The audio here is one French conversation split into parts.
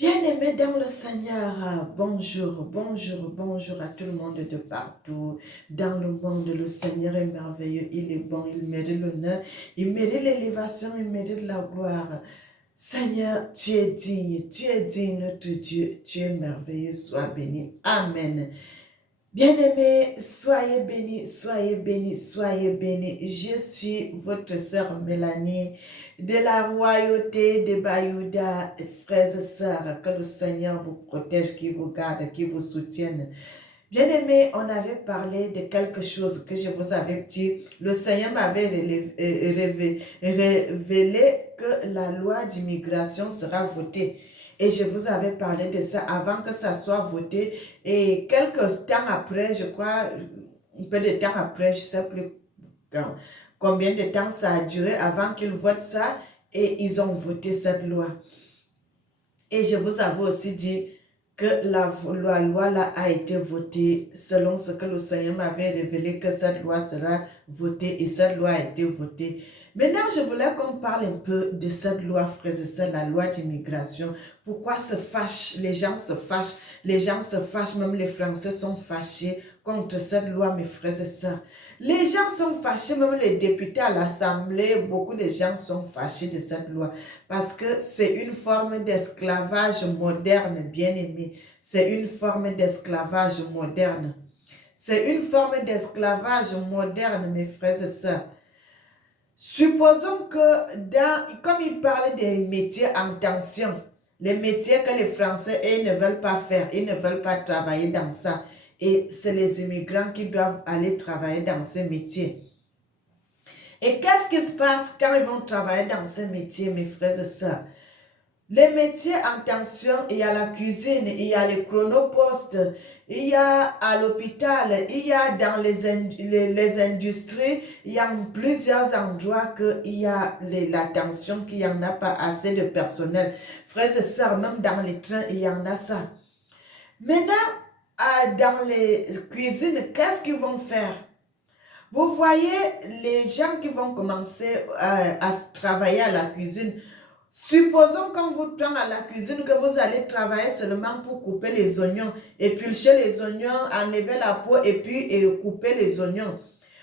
Bien-aimés dans le Seigneur, bonjour, bonjour, bonjour à tout le monde de partout. Dans le monde, le Seigneur est merveilleux, il est bon, il mérite l'honneur, il mérite l'élévation, il mérite la gloire. Seigneur, tu es digne, notre Dieu, tu es merveilleux, sois béni. Amen. Bien-aimés, soyez bénis, soyez bénis, soyez bénis. Je suis votre sœur Mélanie de la royauté de Bayouda, frères et sœurs. Que le Seigneur vous protège, qu'il vous garde, qu'il vous soutienne. Bien-aimés, on avait parlé de quelque chose que je vous avais dit. Le Seigneur m'avait révélé que la loi d'immigration sera votée. Et je vous avais parlé de ça avant que ça soit voté. Et quelques temps après, je crois, un peu de temps après, je ne sais plus combien de temps ça a duré avant qu'ils votent ça. Et ils ont voté cette loi. Et je vous avais aussi dit que la loi là a été votée selon ce que le Seigneur m'avait révélé que cette loi sera votée et cette loi a été votée. Maintenant, je voulais qu'on parle un peu de cette loi, frères et sœurs, la loi d'immigration. Pourquoi se fâchent, les gens se fâchent, même les Français sont fâchés contre cette loi, mes frères et sœurs. Les gens sont fâchés, même les députés à l'Assemblée, beaucoup de gens sont fâchés de cette loi. Parce que c'est une forme d'esclavage moderne, bien-aimé. C'est une forme d'esclavage moderne. C'est une forme d'esclavage moderne, mes frères et sœurs. Supposons que, comme il parle des métiers en tension, les métiers que les Français eux, ne veulent pas faire, ils ne veulent pas travailler dans ça. Et c'est les immigrants qui doivent aller travailler dans ces métiers. Et qu'est-ce qui se passe quand ils vont travailler dans ces métiers, mes frères et sœurs? Les métiers en tension, il y a la cuisine, il y a les chronopostes, il y a à l'hôpital, il y a dans les industries, il y a plusieurs endroits qu'il y a la tension, qu'il n'y en a pas assez de personnel. Frères et sœurs, même dans les trains, il y en a ça. Maintenant, dans les cuisines, qu'est-ce qu'ils vont faire? Vous voyez les gens qui vont commencer à travailler à la cuisine. Supposons qu'on vous prend à la cuisine que vous allez travailler seulement pour couper les oignons, éplucher les oignons, enlever la peau et puis couper les oignons.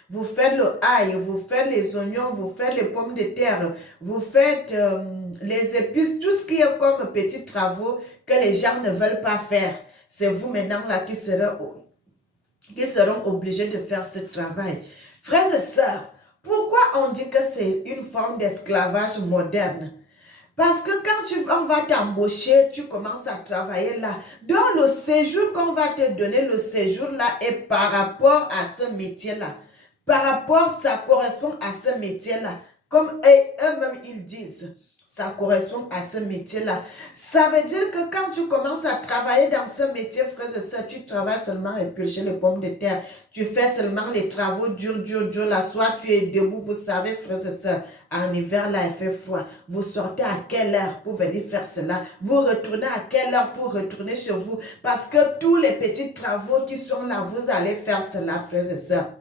Vous faites le ail, vous faites les oignons, vous faites les pommes de terre, vous faites les épices, tout ce qui est comme petits travaux que les gens ne veulent pas faire. C'est vous maintenant là qui seront obligés de faire ce travail. Frères et sœurs, pourquoi on dit que c'est une forme d'esclavage moderne? Parce que quand on va t'embaucher, tu commences à travailler là. Donc le séjour qu'on va te donner, le séjour là est par rapport à ce métier-là. Par rapport, ça correspond à ce métier-là. Comme eux-mêmes ils disent, ça correspond à ce métier-là. Ça veut dire que quand tu commences à travailler dans ce métier, frères et sœurs, tu travailles seulement à éplucher les pommes de terre. Tu fais seulement les travaux durs. La soir, tu es debout. Vous savez, frères et sœurs, en hiver, là, il fait froid. Vous sortez à quelle heure pour venir faire cela? Vous retournez à quelle heure pour retourner chez vous? Parce que tous les petits travaux qui sont là, vous allez faire cela, frères et sœurs.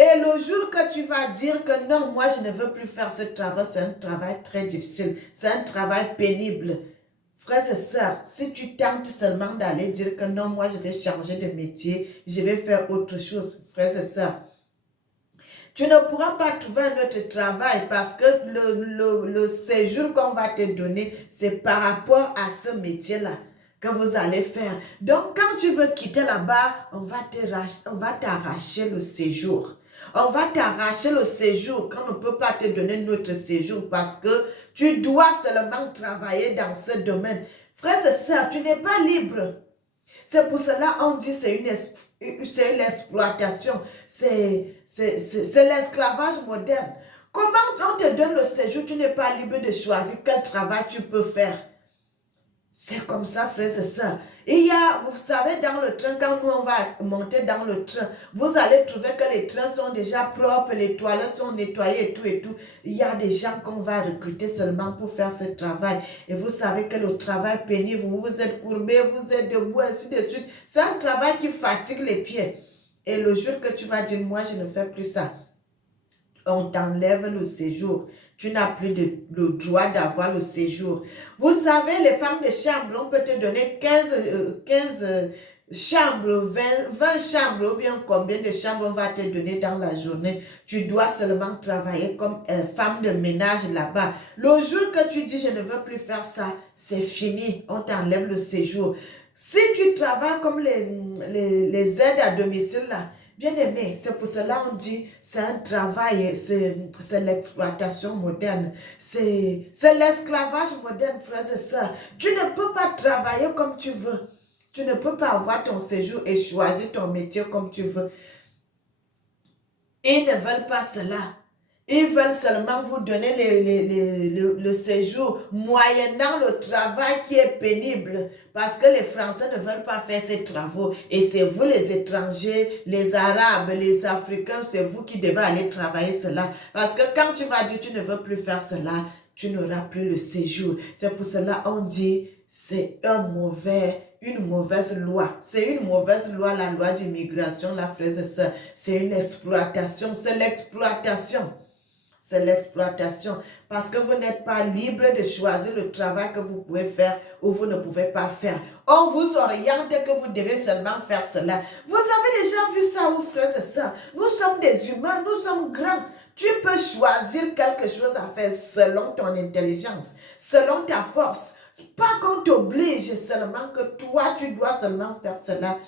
Et le jour que tu vas dire que non, moi je ne veux plus faire ce travail, c'est un travail très difficile, c'est un travail pénible. Frères et sœurs, si tu tentes seulement d'aller dire que non, moi je vais changer de métier, je vais faire autre chose, frères et sœurs, tu ne pourras pas trouver un autre travail parce que le séjour qu'on va te donner, c'est par rapport à ce métier-là que vous allez faire. Donc, quand tu veux quitter là-bas, on va t'arracher le séjour. On va t'arracher le séjour quand on ne peut pas te donner notre séjour parce que tu dois seulement travailler dans ce domaine. Frères et sœurs, tu n'es pas libre. C'est pour cela qu'on dit que c'est une exploitation, c'est l'esclavage moderne. Comment on te donne le séjour, tu n'es pas libre de choisir quel travail tu peux faire. C'est comme ça, frères et sœurs. Il y a, vous savez, dans le train, quand nous on va monter dans le train, vous allez trouver que les trains sont déjà propres, les toilettes sont nettoyées et tout et tout. Il y a des gens qu'on va recruter seulement pour faire ce travail. Et vous savez que le travail pénible, vous êtes courbé, vous êtes debout, ainsi de suite. C'est un travail qui fatigue les pieds. Et le jour que tu vas dire, moi je ne fais plus ça, on t'enlève le séjour. tu n'as plus le droit d'avoir le séjour. Vous savez, les femmes de chambre, on peut te donner 15 chambres, 20 chambres, ou bien combien de chambres on va te donner dans la journée. Tu dois seulement travailler comme femme de ménage là-bas. Le jour que tu dis, je ne veux plus faire ça, c'est fini, on t'enlève le séjour. Si tu travailles comme les aides à domicile là, bien aimé, c'est pour cela on dit c'est un travail, c'est l'exploitation moderne, c'est l'esclavage moderne, frères et sœurs. Tu ne peux pas travailler comme tu veux. Tu ne peux pas avoir ton séjour et choisir ton métier comme tu veux. Ils ne veulent pas cela. Ils veulent seulement vous donner le séjour moyennant le travail qui est pénible. Parce que les Français ne veulent pas faire ces travaux. Et c'est vous les étrangers, les Arabes, les Africains, c'est vous qui devez aller travailler cela. Parce que quand tu vas dire tu ne veux plus faire cela, tu n'auras plus le séjour. C'est pour cela qu'on dit c'est une mauvaise loi. C'est une mauvaise loi, la loi d'immigration, la frères et sœurs. C'est une exploitation, c'est l'exploitation. C'est l'exploitation. Parce que vous n'êtes pas libre de choisir le travail que vous pouvez faire ou vous ne pouvez pas faire. On vous oriente que vous devez seulement faire cela. Vous avez déjà vu ça, vous frères et sœurs? Nous sommes des humains, nous sommes grands. Tu peux choisir quelque chose à faire selon ton intelligence, selon ta force. Pas qu'on t'oblige seulement que toi, tu dois seulement faire cela.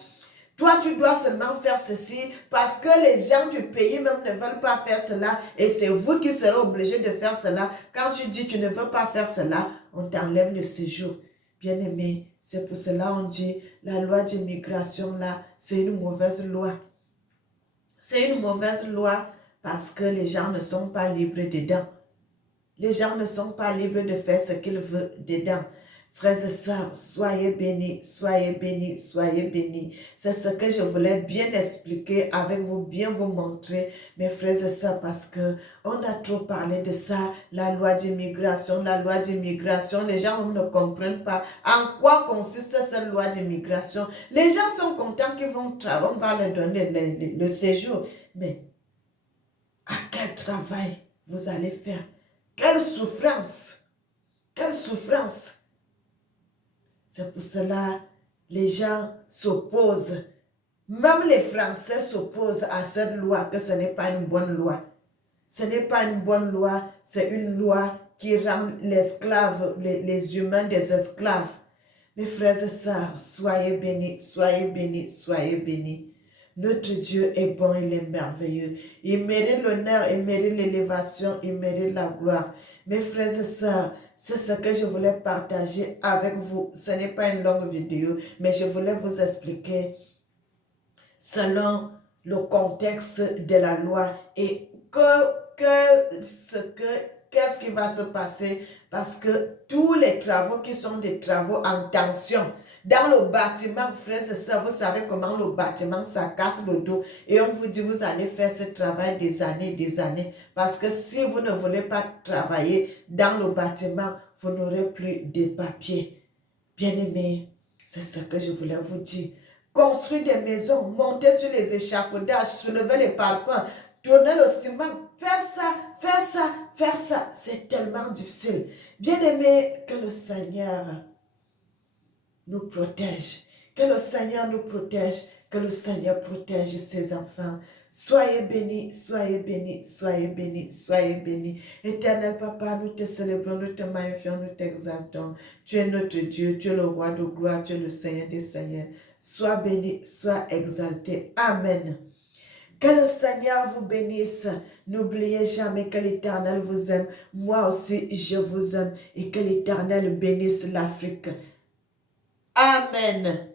Toi, tu dois seulement faire ceci parce que les gens du pays même ne veulent pas faire cela et c'est vous qui serez obligés de faire cela. Quand tu dis tu ne veux pas faire cela, on t'enlève le séjour. Bien-aimé, c'est pour cela on dit la loi d'immigration là, c'est une mauvaise loi. C'est une mauvaise loi parce que les gens ne sont pas libres dedans. Les gens ne sont pas libres de faire ce qu'ils veulent dedans. Frères et sœurs, soyez bénis, soyez bénis, soyez bénis. C'est ce que je voulais bien expliquer avec vous, bien vous montrer, mes frères et sœurs, parce que on a trop parlé de ça, la loi d'immigration, la loi d'immigration. Les gens ne comprennent pas en quoi consiste cette loi d'immigration. Les gens sont contents qu'ils vont travailler, on va leur donner le séjour. Mais à quel travail vous allez faire? Quelle souffrance! Quelle souffrance! C'est pour cela les gens s'opposent. Même les Français s'opposent à cette loi, que ce n'est pas une bonne loi. Ce n'est pas une bonne loi, c'est une loi qui rend l'esclave, les humains des esclaves. Mes frères et sœurs, soyez bénis, soyez bénis, soyez bénis. Notre Dieu est bon, il est merveilleux. Il mérite l'honneur, il mérite l'élévation, il mérite la gloire. Mes frères et sœurs, c'est ce que je voulais partager avec vous. Ce n'est pas une longue vidéo, mais je voulais vous expliquer selon le contexte de la loi et qu'est-ce qui va se passer parce que tous les travaux qui sont des travaux en tension, dans le bâtiment, frères et sœurs, vous savez comment le bâtiment, ça casse le dos. Et on vous dit, vous allez faire ce travail des années. Parce que si vous ne voulez pas travailler dans le bâtiment, vous n'aurez plus de papiers. Bien-aimés, c'est ce que je voulais vous dire. Construire des maisons, monter sur les échafaudages, soulever les parpaings, tourner le ciment, faire ça. C'est tellement difficile. Bien-aimés, que le Seigneur nous protège. Que le Seigneur nous protège. Que le Seigneur protège ses enfants. Soyez bénis, soyez bénis, soyez bénis, soyez bénis. Éternel Papa, nous te célébrons, nous te magnifions, nous t'exaltons. Tu es notre Dieu, tu es le roi de gloire, tu es le Seigneur des Seigneurs. Sois béni, sois exalté. Amen. Que le Seigneur vous bénisse. N'oubliez jamais que l'Éternel vous aime. Moi aussi, je vous aime. Et que l'Éternel bénisse l'Afrique. Amen.